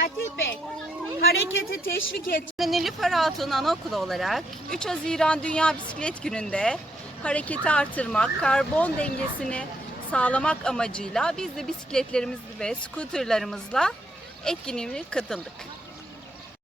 Fatih Bey, hareketi teşvik et. Nilüfer Hatun Anaokulu olarak 3 Haziran Dünya Bisiklet Günü'nde hareketi artırmak, karbon dengesini sağlamak amacıyla biz de bisikletlerimizle ve skuterlarımızla etkinliğe katıldık.